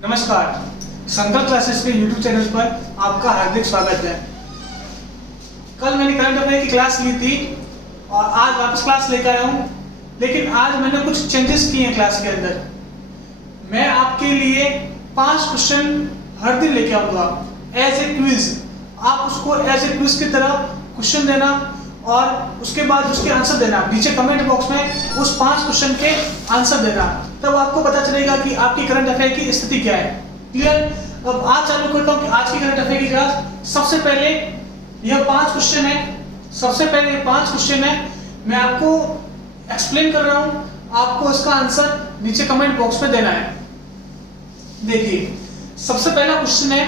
नमस्कार, संकल्प क्लासेस के YouTube चैनल पर आपका हार्दिक स्वागत है। कल मैंने करंट अफेयर की क्लास ली थी और आज वापस क्लास लेकर आया हूँ, लेकिन आज मैंने कुछ चेंजेस किए हैं क्लास के अंदर। मैं आपके लिए 5 क्वेश्चन हर दिन लेके आऊँगा एज ए क्विज। आप उसको एज ए क्विज की तरह क्वेश्चन देना और उसके बाद उसके आंसर देना। नीचे कमेंट बॉक्स में उस 5 क्वेश्चन के आंसर देना, तब आपको पता चलेगा कि आपकी करंट अफेयर की स्थिति क्या है। क्लियर? अब आज चालू करता हूं कि आज की करंट अफेयर की क्लास। सबसे पहले यह 5 क्वेश्चन है। सबसे पहले ये 5 क्वेश्चन है, मैं आपको एक्सप्लेन कर रहा हूं, आपको इसका आंसर नीचे कमेंट बॉक्स में देना है। देखिए, सबसे पहला क्वेश्चन है,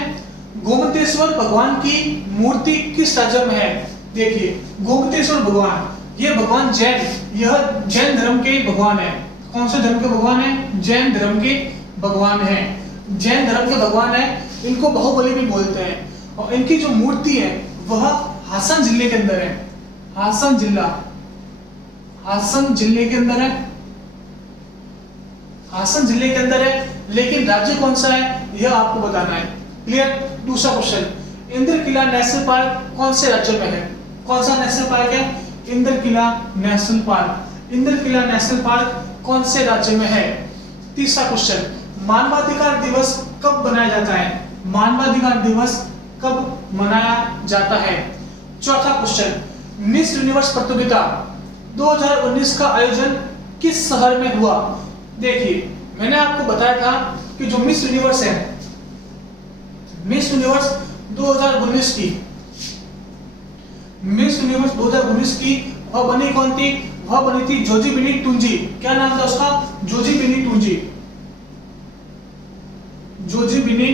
गोमतेश्वर भगवान की मूर्ति किस राज्य में है? देखिए, गोमतेश्वर भगवान, ये भगवान यह जैन धर्म के भगवान है। कौन से धर्म के भगवान है? जैन धर्म के भगवान है। जैन धर्म के भगवान है। इनको बाहुबली भी बोलते हैं और इनकी जो मूर्ति है वह हासन जिले के अंदर है। हासन जिले के अंदर है। हासन जिले के अंदर है, लेकिन राज्य कौन सा है यह आपको बताना है। क्लियर? दूसरा क्वेश्चन, इंद्रकिला नेशनल पार्क कौन से राज्य में है? कौन सा नेशनल पार्क है? Indrakila national park. Indrakila national park कौन से राज्य में है? तीसरा क्वेश्चन, मानवाधिकार दिवस कब मनाया जाता है? मानवाधिकार दिवस कब मनाया जाता है? चौथा क्वेश्चन, मिस यूनिवर्स प्रतियोगिता 2019 का आयोजन किस शहर में हुआ? देखिए, मैंने आपको बताया था कि जो मिस यूनिवर्स है, मिस यूनिवर्स 2019 की, मिस यूनिवर्स 2019 की वह बनी कौन थी? वह बनी थी जोजीबिनी टूंजी। क्या नाम था उसका? जोजीबिनी टूंजी। जोजीबिनी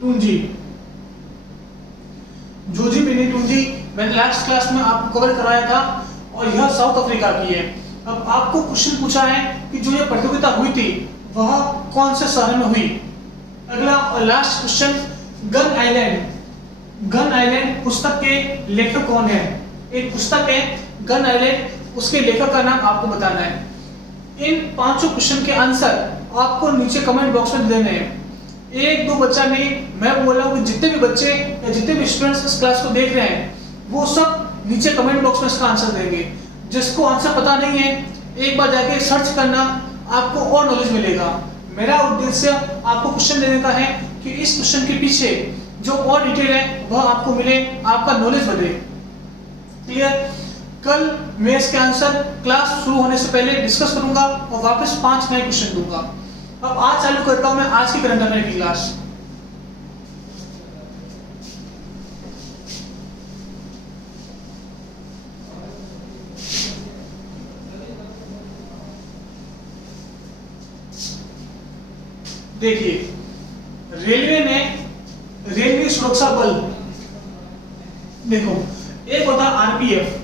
टूंजी। जोजीबिनी टूंजी मैंने लास्ट क्लास में आपको कवर कराया था और यह साउथ अफ्रीका की है। अब आपको क्वेश्चन पूछा है कि जो यह प्रतियोगिता हुई थी वह कौन से शहर में हुई? अगला और last question, gun island. Gun island पुस्तक के लेखक कौन है? एक पुस्तक है गन आइलैंड, उसके लेखक का नाम आपको बताना है। इन 5 क्वेश्चन के आंसर आपको नीचे कमेंट बॉक्स में देने हैं। एक दो बच्चा नहीं, मैं बोल रहा हूँ कि जितने भी बच्चे या जितने भी स्टूडेंट्स इस क्लास को देख रहे हैं वो सब नीचे कमेंट बॉक्स में इसका आंसर देंगे। जिसको आंसर पता नहीं है एक बार जाके सर्च करना, आपको और नॉलेज मिलेगा। मेरा उद्देश्य आपको क्वेश्चन देने का है कि इस क्वेश्चन के पीछे जो और डिटेल है वह आपको मिले, आपका नॉलेज बढ़े। क्लियर? कल मैं इसके आंसर क्लास शुरू होने से पहले डिस्कस करूंगा और वापस 5 नए क्वेश्चन दूंगा। अब आज चालू करता हूं मैं आज की करंट अफेयर की क्लास। देखिए, रेलवे सुरक्षा बल, देखो, एक होता आरपीएफ।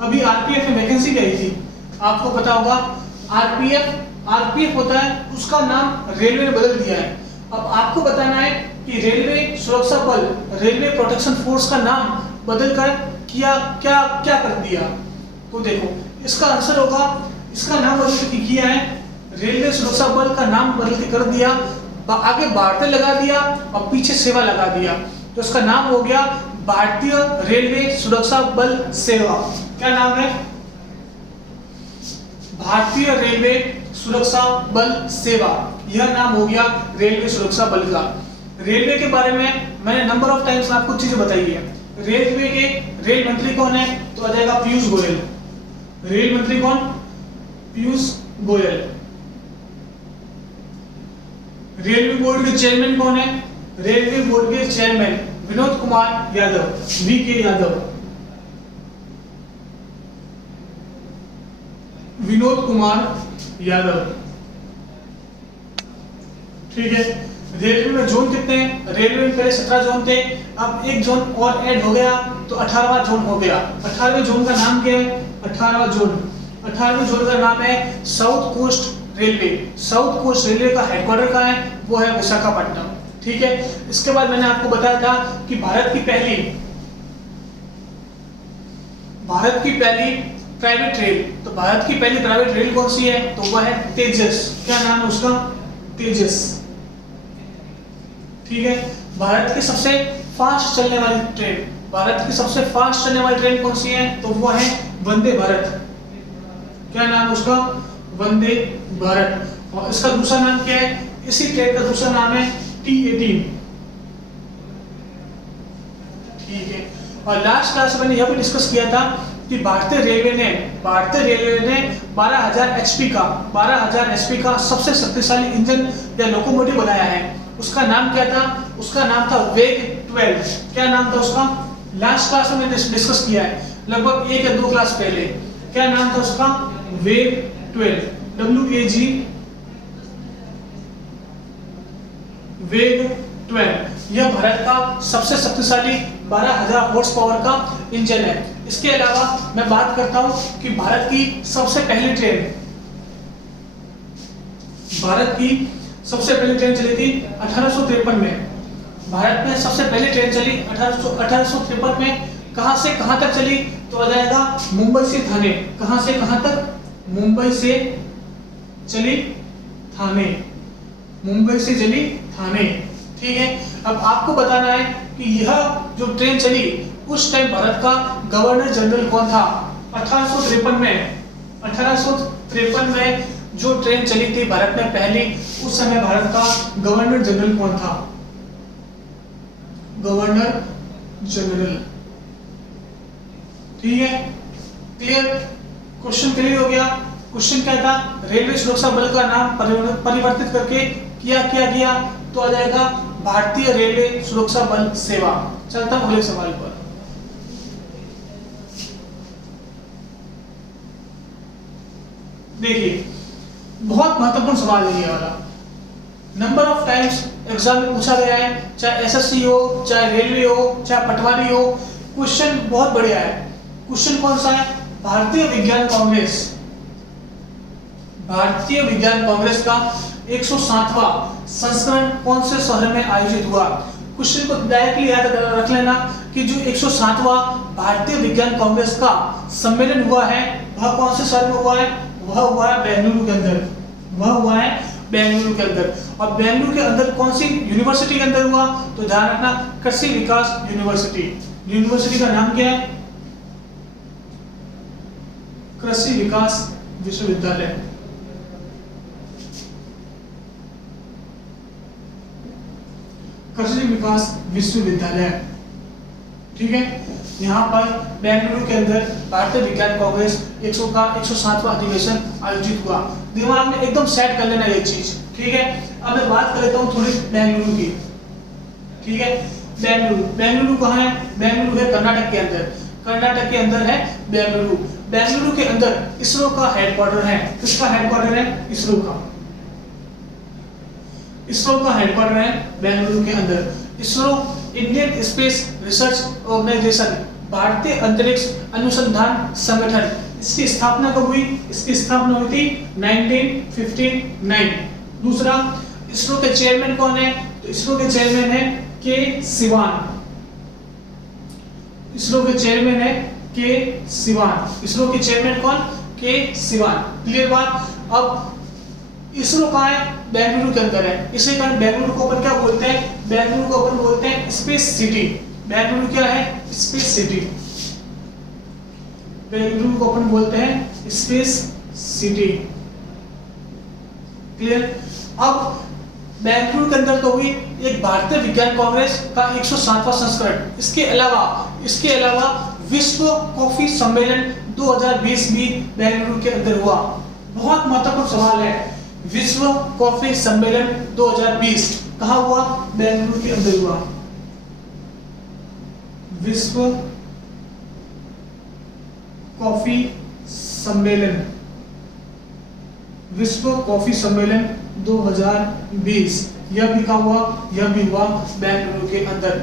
अभी आरपीएफ में वैकेंसी आई थी, आपको पता होगा। आरपीएफ होता है, उसका नाम रेलवे ने बदल दिया है। अब आपको बताना है कि रेलवे सुरक्षा बल, रेलवे प्रोटेक्शन फोर्स का नाम बदलकर क्या कर दिया। तो देखो, इसका आंसर होगा, इसका नाम बदल के किया है, रेलवे सुरक्षा बल का नाम बदल के कर दिया, आगे भारतीय लगा दिया और पीछे सेवा लगा दिया, तो इसका नाम हो गया भारतीय रेलवे सुरक्षा बल सेवा। क्या नाम है? भारतीय रेलवे सुरक्षा बल सेवा। यह नाम हो गया रेलवे सुरक्षा बल का। रेलवे के बारे में मैंने नंबर ऑफ टाइम्स आपको चीजें बताई है। रेलवे के रेल मंत्री कौन है? तो आ जाएगा पीयूष गोयल। रेल मंत्री कौन? पीयूष गोयल। रेलवे बोर्ड के चेयरमैन कौन है? रेलवे बोर्ड के चेयरमैन विनोद कुमार यादव, वीके यादव। विनोद कुमार यादव। ठीक है। रेलवे में जोन कितने हैं? रेलवे में पहले 17 जोन थे, अब एक जोन और ऐड हो गया तो 18वां जोन हो गया। 18वें जोन का नाम क्या है? 18वां जोन का नाम है south coast railway. South coast railway का हेडक्वार्टर कहाँ है? वो है विशाखापट्टनम। ठीक है। इसके बाद मैंने आपको बताया था कि भारत की पहली प्राइवेट रेल, तो भारत की पहली प्राइवेट रेल कौन सी है? तो वह है तेजस। क्या नाम है उसका? तेजस। ठीक है। भारत की सबसे फास्ट चलने वाली ट्रेन, भारत की सबसे फास्ट चलने वाली ट्रेन कौन सी है? तो वह है वंदे भारत। क्या नाम है उसका? वंदे भारत। और इसका दूसरा नाम क्या है? इसी ट्रेन का दूसरा नाम है T18। ठीक है। और लास्ट क्लास में मैंने यह भी डिस्कस किया था कि भारतीय रेलवे ने 12,000 HP का सबसे शक्तिशाली इंजन या लोकोमोटिव बनाया है। उसका नाम क्या था? उसका नाम था वेग 12। क्या नाम था उसका? लास्ट क्लास में मैंने डिस्कस किया है, लगभग 1 या 2 क्लास पहले। क्या नाम था उसका? वेग 12, WAG, वेग 12। यह भारत का सबसे शक्तिशाली 12,000 हॉर्स पावर का इंजन है। इसके अलावा मैं बात करता हूं कि भारत की सबसे पहली ट्रेन चली थी 1853 में। भारत में सबसे पहली ट्रेन चली 1853 में। कहां से कहां तक चली? तो आ जाएगा मुंबई से थाने। कहां से कहां तक? मुंबई से चली थाने, मुंबई से चली थाने। ठीक है। अब आपको बताना है कि यह जो ट्रेन चली उस टाइम भारत का गवर्नर जनरल कौन था? 1853 में जो ट्रेन चली थी भारत में पहली, उस समय भारत का गवर्नर जनरल कौन था? Governor general. ठीक है, क्लियर? क्वेश्चन क्लियर हो गया? क्वेश्चन क्या था? रेलवे सुरक्षा बल का नाम परिवर्तित करके किया गया, तो आ जाएगा भारतीय रेलवे सुरक्षा बल सेवा। चलता हूं अगले सवाल पर। देखिए, बहुत महत्वपूर्ण सवाल है ये वाला। नंबर ऑफ टाइम्स एग्जाम में पूछा गया है, चाहे एसएससी हो, चाहे रेलवे हो, चाहे पटवारी हो। क्वेश्चन बहुत बढ़िया है। क्वेश्चन कौन सा है? भारतीय विज्ञान कांग्रेस का 107वां संस्करण कौन से शहर में आयोजित हुआ? क्वेश्चन को डायरेक्टली याद रख लेना कि जो 107वां भारतीय विज्ञान कांग्रेस का सम्मेलन हुआ है वह कौन से शहर में हुआ है? वह हुआ है बेंगलुरु के अंदर। और बेंगलुरु के अंदर कौन सी यूनिवर्सिटी के अंदर हुआ? तो ध्यान रखना, कृषि विकास यूनिवर्सिटी। यूनिवर्सिटी का नाम क्या है? कृषि विकास विश्वविद्यालय। कृषि विकास विश्वविद्यालय। ठीक है। यहाँ पर बेंगलुरु के अंदर भारतीय विज्ञान कांग्रेस 107वां अधिवेशन आयोजित हुआ। दिमाग में एकदम सेट कर लेना ये चीज। ठीक है। अब मैं बात कर लेता हूँ थोड़ी बेंगलुरु की। ठीक है। बेंगलुरु कहाँ है? बेंगलुरु है कर्नाटक के अंदर है बेंगलुरु। बेंगलुरु के अंदर इसरो का हेडक्वार्टर है। किसका हेडक्वार्टर है? इसरो का हेडक्वार्टर है बेंगलुरु के अंदर। ISRO Indian space research organisation, भारतीय अंतरिक्ष अनुसंधान संगठन, इसकी स्थापना कब हुई? इसकी स्थापना हुई थी 1959। दूसरा, इसरो के चेयरमैन कौन है? तो इसरो के चेयरमैन है के सिवान। इसरो के चेयरमैन है के सिवान। इसरो के चेयरमैन कौन? के सिवान। क्लियर बात? अब इसरो कहाँ है? बेंगलुरु के अंदर है। इसी कारण बेंगलुरु को अपन क्या बोलते हैं? बेंगलुरु को अपन बोलते हैं स्पेस सिटी। बेंगलुरु क्या है? Space city. बेंगलुरु को अपन बोलते हैं स्पेस सिटी। क्लियर? अब बेंगलुरु के अंदर तो हुई एक भारतीय विज्ञान कांग्रेस का 107वां संस्करण। इसके अलावा विश्व कॉफी सम्मेलन 2020 भी बेंगलुरु के अंदर हुआ। बहुत महत्वपूर्ण सवाल है। विश्व कॉफी सम्मेलन 2020 कहाँ हुआ? बेंगलुरु के अंदर हुआ। विश्व कॉफी सम्मेलन 2020 यह भी कहाँ हुआ? यह भी हुआ बेंगलुरु के अंदर।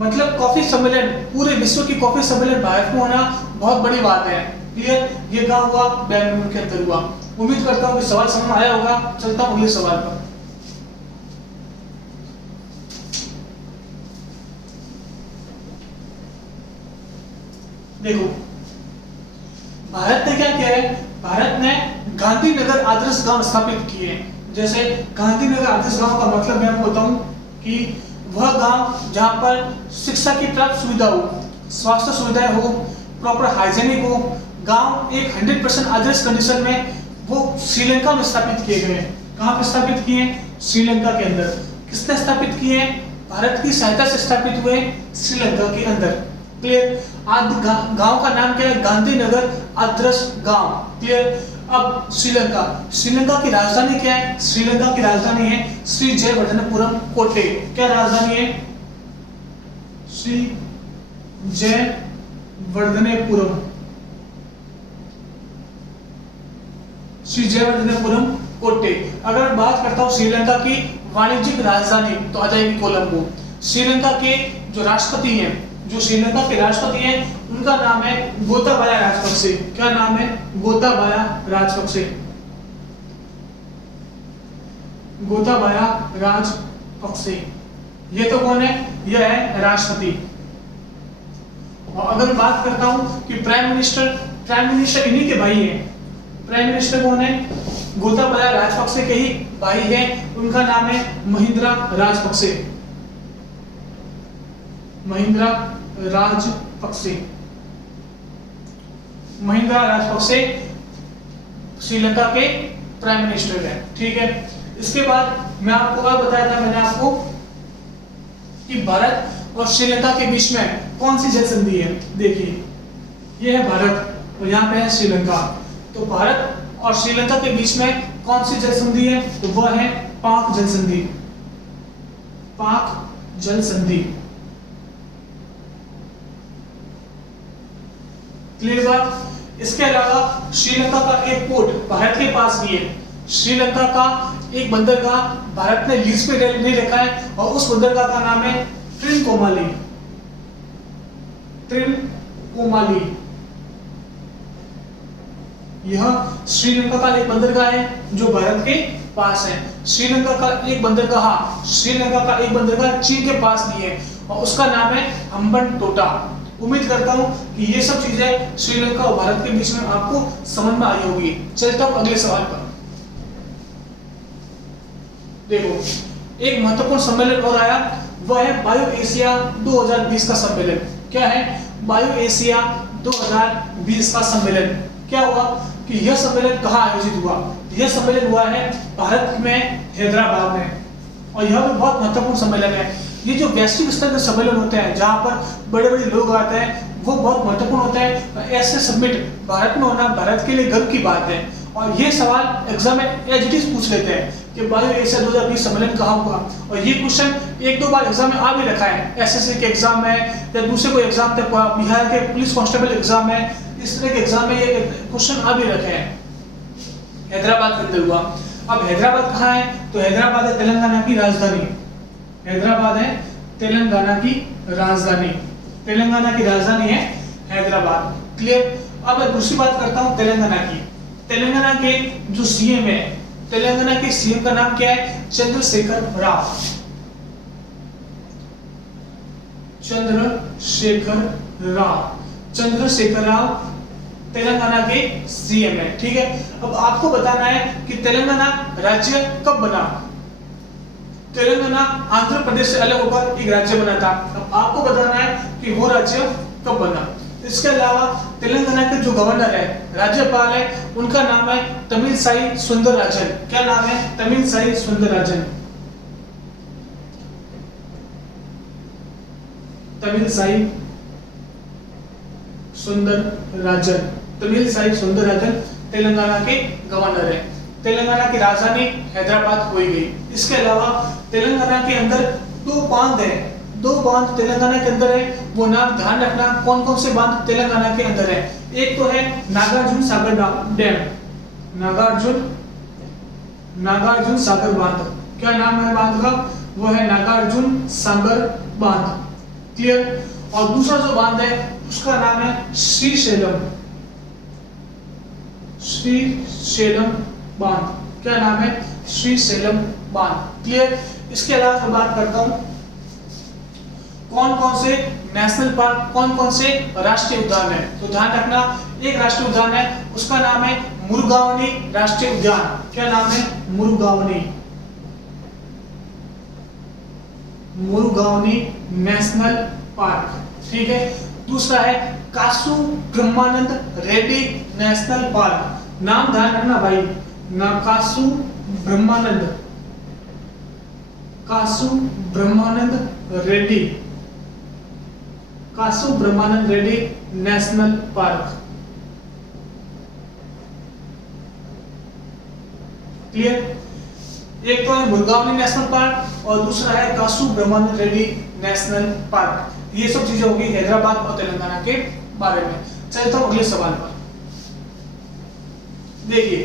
मतलब कॉफी सम्मेलन, पूरे विश्व की कॉफी सम्मेलन भारत में होना बहुत बड़ी बात है। क्लियर? ये कहाँ हुआ? बेंगलुरु के अंदर हुआ। उम्मीद करता हूं कि सवाल समझ में आया होगा। चलता हूं अगले सवाल पर। देखो, भारत ने क्या किया है, भारत ने गांधीनगर आदर्श गांव स्थापित किए हैं। जैसे गांधीनगर आदर्श गांव का मतलब मैं आपको बताऊं कि वह गांव जहां पर शिक्षा की प्राप्त सुविधा हो, स्वास्थ्य सुविधाएं हो, प्रॉपर हाइजीनिक हो, गांव एक 100% आदर्श कंडीशन में, वो श्रीलंका में स्थापित किए गए हैं। कहां पर स्थापित किए हैं? श्रीलंका के अंदर। किसने स्थापित किए हैं? भारत की सहायता से स्थापित हुए श्रीलंका के अंदर। क्लियर? आज गांव का नाम क्या है? गांधीनगर आदर्श गांव। क्लियर? अब श्रीलंका, श्रीलंका की राजधानी क्या है? श्रीलंका की राजधानी है श्री जयवर्धनपुरम कोटे। क्या राजधानी है? श्री जयवर्धनपुरम, श्री जयवर्धनपुरम कोटे। अगर बात करता हूं श्रीलंका की वाणिज्यिक राजधानी तो आ जाएगी कोलंबो। श्रीलंका के जो राष्ट्रपति हैं, जो श्रीलंका के राष्ट्रपति हैं, उनका नाम है गोताबाया राजपक्षे। क्या नाम है? गोताबाया राजपक्षे। गोताबाया राजपक्षे, ये तो कौन है? यह है राष्ट्रपति। और अगर बात करता हूं कि प्राइम मिनिस्टर इन्हीं के भाई हैं। प्राइम मिनिस्टर कौन है? गोताबाया राजपक्षे के ही भाई हैं, उनका नाम है महिंद्रा राजपक्षे। महिंद्रा राजपक्षे, महिंद्रा राजपक्षे श्रीलंका के प्राइम मिनिस्टर हैं। ठीक है, इसके बाद मैं आपको क्या बताया था, मैंने आपको कि भारत और श्रीलंका के बीच में कौन सी जल संधि है। देखिए, ये है भारत और यहाँ पे है श्रीलंका। तो भारत और श्रीलंका के बीच में कौन सी जल संधि है? तो वह है पाक जल संधि। पाक जल संधि। क्लियर बात? इसके अलावा श्रीलंका का एक पोर्ट भारत के पास भी है। श्रीलंका का एक बंदरगाह भारत ने लीज पे ले रखा है और उस बंदरगाह का नाम है त्रिनकोमाली। त्रिनकोमाली, यह श्रीलंका का एक बंदरगाह है जो भारत के पास है। श्रीलंका का एक बंदरगाह चीन के पास भी है और उसका नाम है हम्बनटोटा। उम्मीद करता हूं कि ये सब चीजें श्रीलंका और भारत के बीच में आपको समझ में आई होगी। चलता हूं अगले सवाल पर। देखो, एक महत्वपूर्ण सम्मेलन और आया, वह है बायो एशिया 2020 का सम्मेलन। क्या है? बायो एशिया 2020 का सम्मेलन। क्या हुआ कि यह सम्मेलन कहाँ आयोजित हुआ? यह सम्मेलन हुआ है भारत में, हैदराबाद में, और यह भी बहुत महत्वपूर्ण सम्मेलन है। ये जो वैश्विक स्तर के सम्मेलन होते हैं जहाँ पर बड़े बड़े लोग आते हैं, वो बहुत महत्वपूर्ण होते हैं। ऐसे समिट भारत में होना भारत के लिए गर्व की बात है। और ये सवाल एग्जाम में एज इट इज पूछ लेते हैं कि बायो एशिया 2020 सम्मेलन कहाँ हुआ, और ये क्वेश्चन एक दो बार एग्जाम में आ भी रखा है। एसएससी के एग्जाम में या दूसरे कोई एग्जाम तक, बिहार के पुलिस कांस्टेबल एग्जाम में, इस तरह के एग्जाम में ये क्वेश्चन आ भी रखे हैं। हैदराबाद के अंदर हुआ। अब हैदराबाद कहाँ है? तो हैदराबाद है तेलंगाना की राजधानी। हैदराबाद है तेलंगाना की राजधानी। तेलंगाना की राजधानी है हैदराबाद। क्लियर? अब मैं दूसरी बात करता हूं तेलंगाना की। तेलंगाना के जो सीएम है, तेलंगाना के सीएम का नाम क्या है? चंद्रशेखर राव। चंद्रशेखर राव, चंद्रशेखर राव तेलंगाना के सीएम है। ठीक है, अब आपको बताना है कि तेलंगाना राज्य कब बना। तेलंगाना आंध्र प्रदेश से अलग होकर एक राज्य बना था। अब आपको बताना है कि वो राज्य कब बना। इसके अलावा तेलंगाना के जो गवर्नर है, राज्यपाल है, उनका नाम है तमिलसाई सुंदरराजन। क्या नाम है? तमिलसाई सुंदरराजन। तमिलसाई सुंदरराजन, तमिलसाई सुंदरराजन तेलंगाना के गवर्नर है। तेलंगाना की राजधानी हैदराबाद हुई गई। इसके अलावा तेलंगाना के अंदर दो बांध है, दो बांध तेलंगाना के अंदर है। वो नाम ध्यान रखना, कौन कौन से बांध तेलंगाना के अंदर है। एक तो है नागार्जुन सागर डैम, नागार्जुन सागर बांध। क्या नाम है बांध का? वो है नागार्जुन सागर बांध। क्लियर? और दूसरा जो बांध है उसका नाम है श्रीशैलम, श्रीशैलम बांध। क्या नाम है? श्रीशैलम बांध। क्लियर? इसके अलावा मैं बात करता हूं कौन कौन से नेशनल पार्क, कौन कौन से राष्ट्रीय उद्यान है। तो ध्यान रखना, एक राष्ट्रीय उद्यान है, उसका नाम है मुरुगावनी राष्ट्रीय उद्यान। क्या नाम है? Mrugavani, Mrugavani national park. ठीक है। दूसरा है कासु ब्रह्मानंद रेड्डी नेशनल पार्क। नाम ध्यान रखना भाई, नाम कासु ब्रह्मानंद, कासु ब्रह्मानंद रेड्डी, कासु ब्रह्मानंद रेड्डी नेशनल पार्क। क्लियर? एक तो है मुरुगावनी नेशनल पार्क और दूसरा है कासु ब्रह्मानंद रेड्डी नेशनल पार्क। ये सब चीजें होगी हैदराबाद और तेलंगाना के बारे में। चलता हूं अगले सवाल पर। देखिए,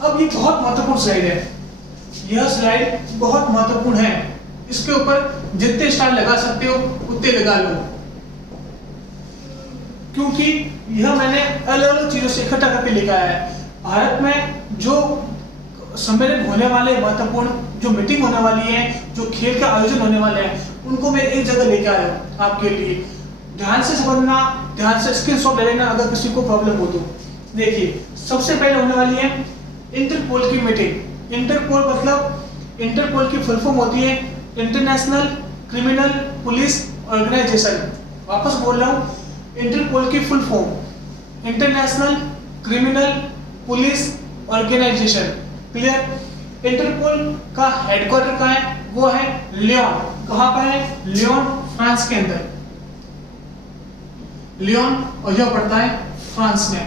अब ये बहुत महत्वपूर्ण स्लाइड है, यह स्लाइड बहुत महत्वपूर्ण है। इसके ऊपर जितने स्टार लगा सकते हो उतने लगा लो, क्योंकि यह मैंने अलग अलग चीजों से इकट्ठा करके लिखा है। भारत में जो सम्मेलन होने वाले, महत्वपूर्ण जो मीटिंग होने वाली है, जो खेल का आयोजन होने वाले हैं, उनको मैं एक जगह लेके आया हूं आपके लिए। ध्यान से समझना, ध्यान से स्क्रीनशॉट ले लेना अगर किसी को प्रॉब्लम हो तो। देखिए, सबसे पहले होने वाली है इंटरपोल की मीटिंग। इंटरपोल मतलब, इंटरपोल की फुल फॉर्म होती है इंटरनेशनल क्रिमिनल पुलिस ऑर्गेनाइजेशन। वापस बोल रहा हूं, इंटरपोल की full form international criminal police organisation. Clear? Interpol का हेडक्वार्टर कहाँ है? वो है लियोन। कहां पर है? लियोन, फ्रांस के अंदर। लियोन, और यह पड़ता है फ्रांस में।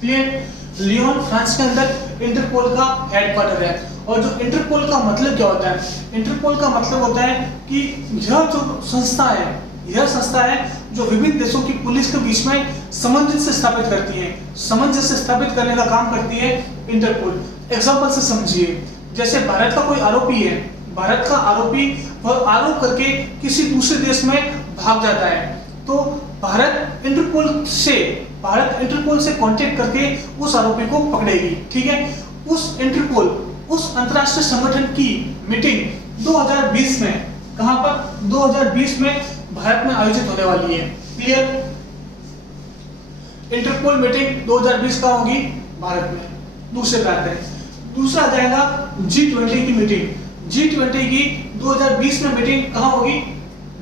क्लियर? लियोन, फ्रांस के अंदर इंटरपोल का हेडक्वार्टर है। और जो इंटरपोल का मतलब क्या होता है? इंटरपोल का मतलब होता है कि यह जो संस्था है, यह संस्था है जो विभिन्न देशों की पुलिस के बीच में सामंजस्य स्थापित करती है। सामंजस्य स्थापित करने का काम करती है इंटरपोल। एग्जांपल से समझिए, जैसे भारत का कोई आरोपी है, भारत का आरोपी वह आरोप करके किसी दूसरे देश में भाग जाता है, तो भारत इंटरपोल से कांटेक्ट करके उस आरोपी को पकड़ेगी। ठीक है? उस इंटरपोल, उस अंतरराष्ट्रीय संगठन की मीटिंग 2020 में, कहां पर? 2020 में भारत में आयोजित होने वाली है। क्लियर? इंटरपोल मीटिंग 2020 का होगी भारत में। दूसरे बात है, दूसरा आ जाएगा G20 की मीटिंग। G20 की 2020 में मीटिंग कहां होगी?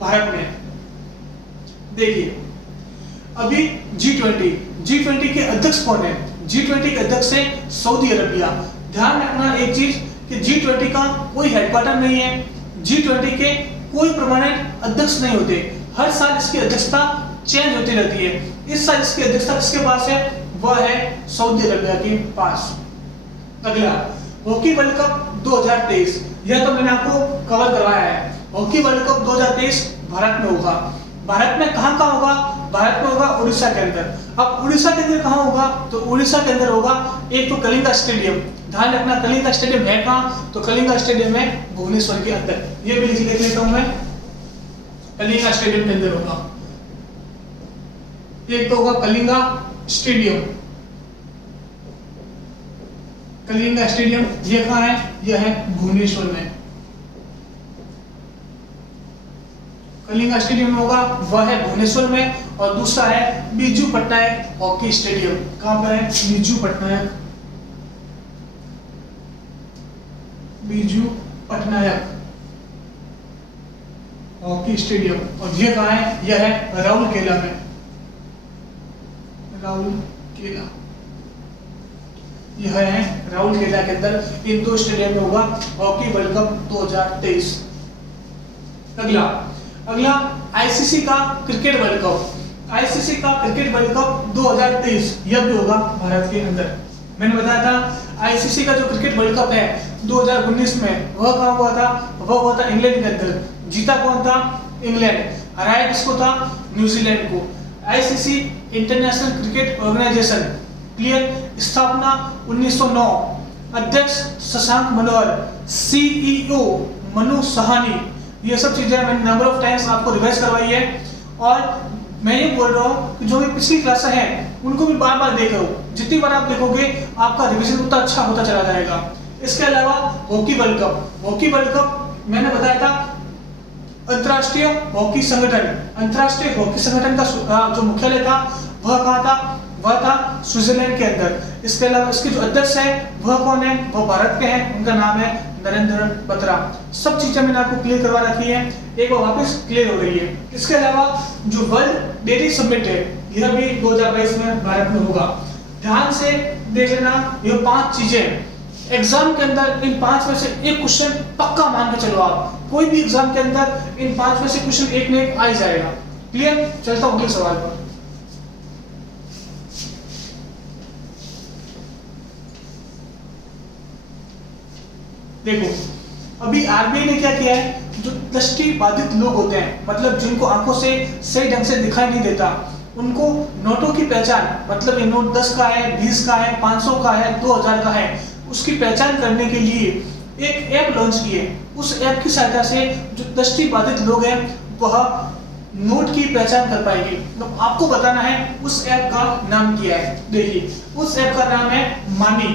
भारत में। देखिए, अभी G20 के अध्यक्ष कौन है? G20 के अध्यक्ष है सऊदी अरबिया। ध्यान रखना एक चीज कि G20 का कोई हेडक्वार्टर नहीं है, G20 के कोई परमानेंट अध्यक्ष नहीं होते। हर साल इसकी अध्यक्षता चेंज होती रहती है। इस साल इसकी अध्यक्षता किसके पास है? वह है सऊदी अरबिया के पास। अगला, हॉकी वर्ल्ड कप 2023। यह तो मैंने आपको कवर करवाया है। हॉकी वर्ल्ड कप 2023 भारत में होगा। भारत में कहां होगा? भारत में होगा उड़ीसा के अंदर। अब उड़ीसा के अंदर कहां होगा? तो उड़ीसा के अंदर होगा एक तो कलिंगा स्टेडियम। ध्यान रखना, कलिंगा स्टेडियम है कहां? तो कलिंगा स्टेडियम है भुवनेश्वर के अंदर। ये भी लिख लेता हूं मैं, कलिंगा स्टेडियम के अंदर होगा। एक तो होगा कलिंगा स्टेडियम, कलिंगा स्टेडियम। ये कहां है? यह है भुवनेश्वर में। कलिंगा स्टेडियम होगा, वह है भुवनेश्वर में। और दूसरा है बिरजू पटनायक हॉकी स्टेडियम। कहां पर है? Birju Patnaik, Birju Patnaik hockey stadium. और ये कहां है? यह है राउरकेला में, राउरकेला। यह है राउरकेला के अंदर। इन दो स्टेडियम में होगा हॉकी वर्ल्ड कप 2023। अगला आईसीसी का क्रिकेट वर्ल्ड कप। आईसीसी का क्रिकेट वर्ल्ड कप 2023 यह भी होगा भारत के अंदर। मैंने बताया था आईसीसी का जो क्रिकेट वर्ल्ड कप है 2019 में, वह कहां हुआ था? वह हुआ था इंग्लैंड के अंदर। जीता कौन था? इंग्लैंड। हराया किसको था? न्यूजीलैंड को। ICC international cricket organisation. Clear? स्थापना 1909। अध्यक्ष शशांक मनोहर, सीईओ मनु सहानी। ये सब चीजें मैंने नंबर ऑफ टाइम्स आपको रिवाइज करवाई है। और मैं ये बोल रहा हूँ कि जो भी पिछली क्लासें हैं उनको भी बार बार देखो। जितनी बार आप देखोगे आपका रिवीजन उतना अच्छा होता चला जाएगा। इसके अलावा hockey world cup, hockey world cup मैंने बताया था अंतरराष्ट्रीय हॉकी संगठन, अंतरराष्ट्रीय हॉकी संगठन का जो मुख्यालय था वह कहाँ था? वह था स्विट्जरलैंड के अंदर। इसके अलावा इसके जो अध्यक्ष है वह कौन है, वह भारत के हैं, उनका नाम है नरेंद्र बत्रा। सब चीजें मैंने आपको क्लियर करवा रखी है, एक बार वापस क्लियर हो रही है। इसके अलावा जो वर्ल्ड डेयरी समिट है यह भी 2022 में भारत में होगा। ध्यान से देख लेना, ये 5 चीजें एग्जाम के अंदर इन 5 में से एक क्वेश्चन पक्का मान के चलो। आप कोई भी एग्जाम के अंदर इन 5 में से क्वेश्चन एक न एक आ ही जाएगा। क्लियर? चलता हूं अगले सवाल पर। देखो, अभी आरबीआई ने क्या किया है, जो दृष्टि बाधित लोग होते हैं, मतलब जिनको आंखों से सही ढंग से दिखाई नहीं देता, उनको नोटों की पहचान, मतलब ये नोट 10 का है, 20 का है, 500 का है, 2000 का है, उसकी पहचान करने के लिए एक ऐप लॉन्च की है। उस ऐप की सहायता से जो दृष्टि बाधित लोग हैं वह नोट की पहचान कर पाएंगे। तो आपको बताना है उस ऐप का नाम क्या है। देखिए, उस ऐप का नाम है मानी।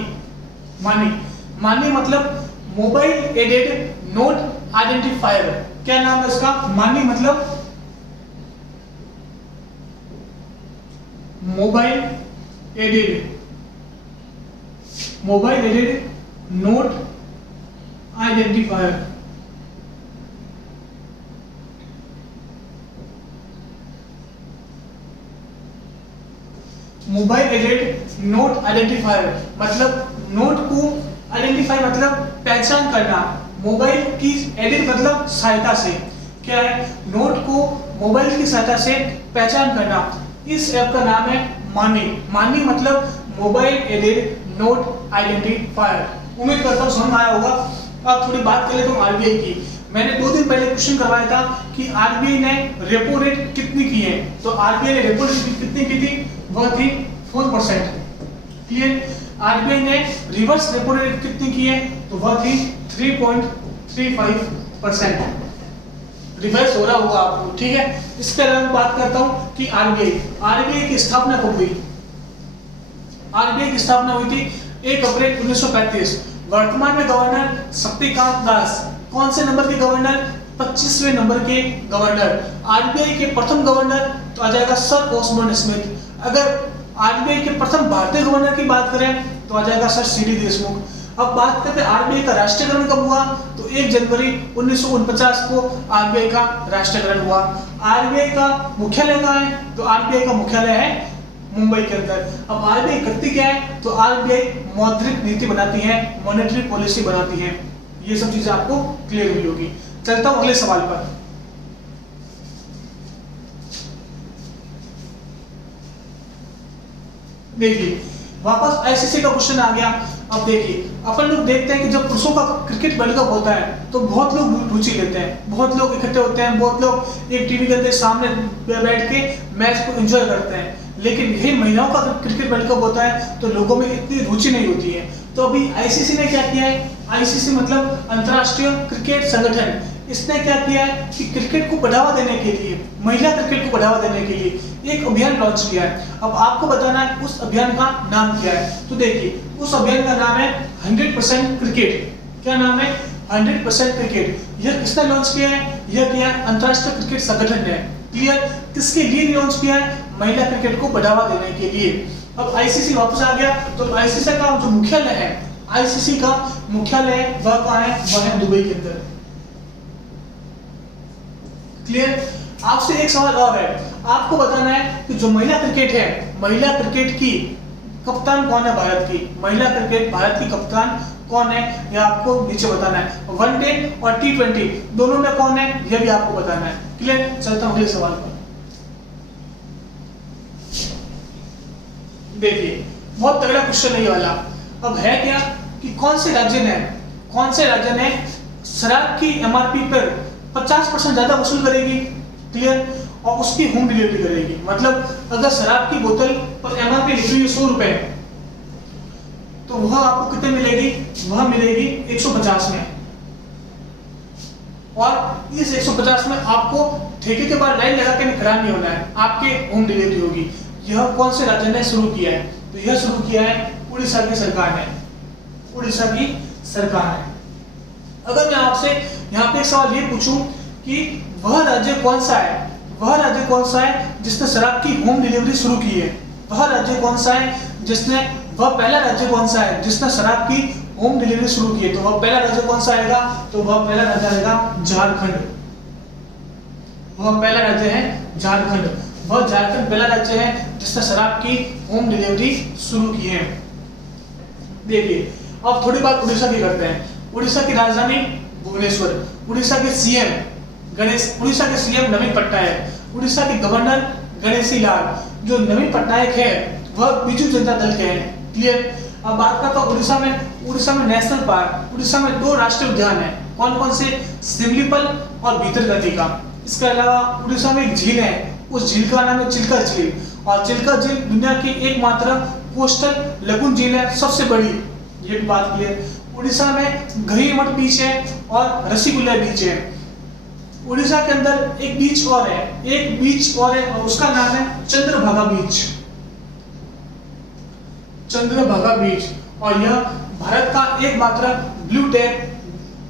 मानी मतलब मोबाइल एडेड नोट आइडेंटिफायर। क्या नाम है इसका? मानी मतलब mobile aided note identifier. Mobile aided note identifier मतलब नोट को आइडेंटिफाई मतलब पहचान करना, मोबाइल की एडिट मतलब सहायता से। क्या है? नोट को मोबाइल की सहायता से पहचान करना। इस ऐप का नाम है मानी मतलब मोबाइल एडेड नोट आइडेंटिफायर। उम्मीद करता हूँ समझ आया होगा। अब थोड़ी बात कर लेते हैं आरबीआई की। मैंने 2 दिन पहले क्वेश्चन करवाया था कि आरबीआई ने रेपो रेट कितनी की है। तो आरबीआई ने रेपो रेट कितनी की थी? वह थी 4%। क्लियर? आरबीआई ने रिवर्स रेपो रेट कितनी की है? तो वह थी 3.35%। रिवर्स हो रहा होगा आपको, ठीक है। इसके अलावा बात करता हूं कि आरबीआई की स्थापना कब हुई। आरबीआई की स्थापना हुई थी 1 अप्रैल 1935। वर्तमान में गवर्नर शक्तिकांत दास। कौन से नंबर के गवर्नर? 25वें नंबर के गवर्नर। आरबीआई के प्रथम गवर्नर तो आ जाएगा सर ओस्मान स्मिथ। अगर आरबीआई के प्रथम भारतीय गवर्नर की बात करें तो आ जाएगा सर सीडी देशमुख। अब बात करते हैं आरबीआई का राष्ट्रीयकरण कब हुआ। तो 1 जनवरी 1949 को आरबीआई का राष्ट्रीयकरण हुआ। आरबीआई का मुख्यालय कहाँ है? तो आरबीआई का मुख्यालय है मुंबई के अंदर। अब आरबीआई करती क्या है? तो आरबीआई मौद्रिक नीति बनाती है, मॉनेटरी पॉलिसी बनाती है। ये सब चीजें आपको क्लियर हुई होगी। चलता हूं अगले सवाल पर। देखिए, वापस आईसीसी का क्वेश्चन आ गया। अब देखिए, अपन लोग देखते हैं कि जब पुरुषों का क्रिकेट वर्ल्ड कप होता है तो बहुत लोग रुचि लेते हैं, बहुत लोग इकट्ठे होते हैं, बहुत लोग एक टीवी के सामने बैठ के मैच को एंजॉय करते हैं। लेकिन यही महिलाओं का क्रिकेट वर्ल्ड कप होता है तो लोगों में इतनी रुचि नहीं होती है। तो अभी आईसीसी ने क्या किया है? आईसीसी मतलब अंतर्राष्ट्रीय क्रिकेट संगठन। इसने क्या किया है कि क्रिकेट को बढ़ावा देने के लिए, महिला क्रिकेट को बढ़ावा देने के लिए एक अभियान लॉन्च किया है। अब आपको बताना है उस अभियान का नाम क्या है। तो देखिए, उस अभियान का नाम है 100% क्रिकेट। क्या नाम है? 100% क्रिकेट। यह किसने लॉन्च किया है? यह किया है अंतर्राष्ट्रीय क्रिकेट संगठन ने। क्लियर? किसके लिए लॉन्च किया है? महिला क्रिकेट को बढ़ावा देने के लिए। अब आईसीसी वापस आ गया तो आईसीसी का जो मुख्यालय है, आईसीसी का मुख्यालय वह कहाँ है? वह है दुबई के अंदर। क्लियर? आपसे एक सवाल और है, आपको बताना है कि जो महिला क्रिकेट है, महिला क्रिकेट की कप्तान कौन है भारत की? महिला क्रिकेट भारत की कप्तान कौन है यह आपको नीचे बताना है। वनडे और T20 दोनों में कौन है यह भी आपको बताना है। क्लियर? चलता हूं अगले सवाल पर। देखिए, बहुत तगड़ा क्वेश्चन है ये वाला। अब है क्या कि कौन से राज्य ने शराब की एमआरपी पर 50% ज्यादा वसूल करेगी। क्लियर? और उसकी होम डिलीवरी करेगी। मतलब अगर शराब की बोतल पर एमआरपी लिखी हुई 100 रुपए तो वह आपको कितने मिलेगी? वह मिलेगी 150 में। और इस 150 में आपको ठेके के बाद लाइन लगा के खड़ा नहीं होना है, आपके होम डिलीवरी होगी। यह कौन से राज्य ने शुरू किया है? तो यह शुरू किया है उड़ीसा की सरकार ने। उड़ीसा की सरकार है। अगर मैं आपसे यहाँ पे एक सवाल ये पूछूं कि वह राज्य कौन सा है जिसने शराब की होम डिलीवरी शुरू की है? वह राज्य कौन सा है जिसने, वह पहला राज्य कौन सा है जिसने शराब की होम डिलीवरी शुरू की है? तो वह पहला राज्य कौन सा आएगा? तो वह पहला राज्य आएगा झारखंड। वह पहला राज्य है झारखंड। वह झारखंड पहला राज्य है जिसने शराब की होम डिलीवरी शुरू की है। देखिए अब थोड़ी बात उड़ीसा की करते हैं। उड़ीसा की राजधानी भुवनेश्वर। उड़ीसा के सीएम उड़ीसा के सीएम नवीन पटनायक। उड़ीसा के गवर्नर गणेशी लाल। जो नवीन पटनायक है वह बीजू जनता दल के हैं। क्लियर। अब बात करता हूँ उड़ीसा में नेशनल पार्क, उड़ीसा में 2 राष्ट्रीय उद्यान है। कौन कौन से? सिमलीपल और भीतरकनिका। इसके अलावा उड़ीसा में एक झील है, उस झील का नाम है चिल्का झील। और चिल्का झील दुनिया की एकमात्र कोस्टल लगून झील है, सबसे बड़ी। ये भी बात क्लियर। उड़ीसा में गहीमठ बीच है और रसीगुल्ला बीच है। उड़ीसा के अंदर एक बीच और है, और उसका नाम है चंद्रभागा बीच। चंद्रभागा बीच, और यह भारत का एकमात्र ब्लू टैग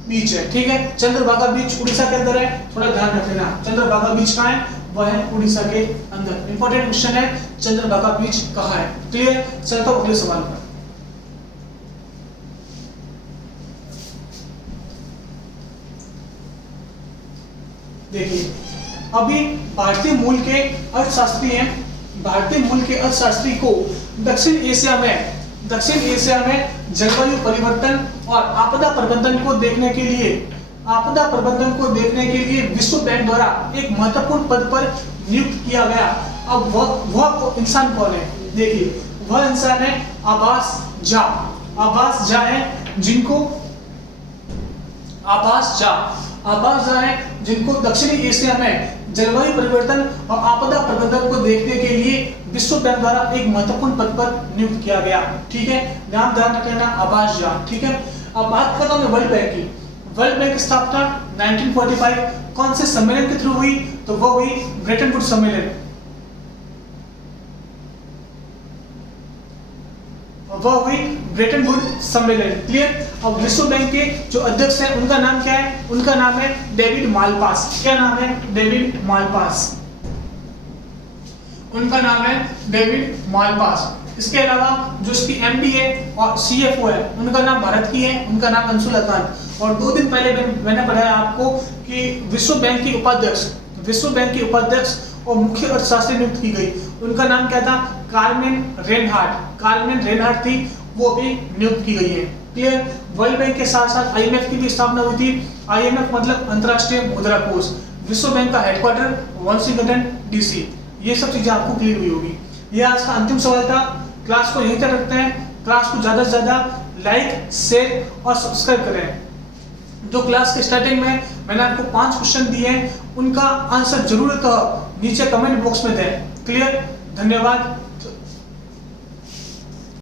बीच है। ठीक है, चंद्रभागा बीच उड़ीसा के अंदर है, थोड़ा ध्यान रख लेना। चंद्रभागा बीच कहाँ है? वह है उड़ीसा के अंदर। इंपॉर्टेंट क्वेश्चन है, चंद्रभागा बीच कहाँ है? क्लियर। चलता हूं अगले सवाल पर। देखिए अभी भारतीय मूल के अर्थशास्त्री को दक्षिण एशिया में जलवायु परिवर्तन और आपदा प्रबंधन को देखने के लिए विश्व बैंक द्वारा एक महत्वपूर्ण पद पर नियुक्त किया गया। अब वह इंसान कौन है? देखिए वह इंसान है आभास झा है, जिनको दक्षिणी एशिया में जलवायु परिवर्तन और आपदा प्रबंधन को देखने के लिए विश्व बैंक द्वारा एक महत्वपूर्ण पद पर नियुक्त किया गया। ठीक है, नाम ध्यान रख लेना, आभास झा। ठीक है, अब बात करता हूं वर्ल्ड बैंक की। वर्ल्ड बैंक की स्थापना 1945 कौन से सम्मेलन के थ्रू हुई? तो वो हुई ब्रेटन वुड्स सम्मेलन। क्लियर। अब विश्व बैंक के जो अध्यक्ष हैं उनका नाम क्या है? उनका नाम है डेविड मालपास। क्या नाम है? David Malpass. इसके अलावा जो इसकी एमडी है और सीएफओ है उनका नाम भारत की है, उनका नाम अंशुल खान। और 2 दिन पहले मैंने बताया आपको कि विश्व बैंक की उपाध्यक्ष और मुख्य अर्थशास्त्री नियुक्त की गई। उनका नाम क्या था? कार्मेन रेनहार्ट थी, वो भी नियुक्त की गई है। क्लियर। वर्ल्ड बैंक के साथ साथ आईएमएफ की भी स्थापना हुई थी। आईएमएफ मतलब अंतर्राष्ट्रीय मुद्रा कोष। विश्व बैंक का हेडक्वार्टर वाशिंगटन डीसी। ये सब चीजें आपको क्लियर हुई होगी। ये आज का अंतिम सवाल था। क्लास को यहीं तक रखते हैं। क्लास को ज्यादा से ज्यादा लाइक, शेयर और सब्सक्राइब करें। जो क्लास के स्टार्टिंग में मैंने आपको 5 क्वेश्चन दिए हैं, उनका आंसर जरूर नीचे कमेंट बॉक्स में दें। क्लियर। धन्यवाद।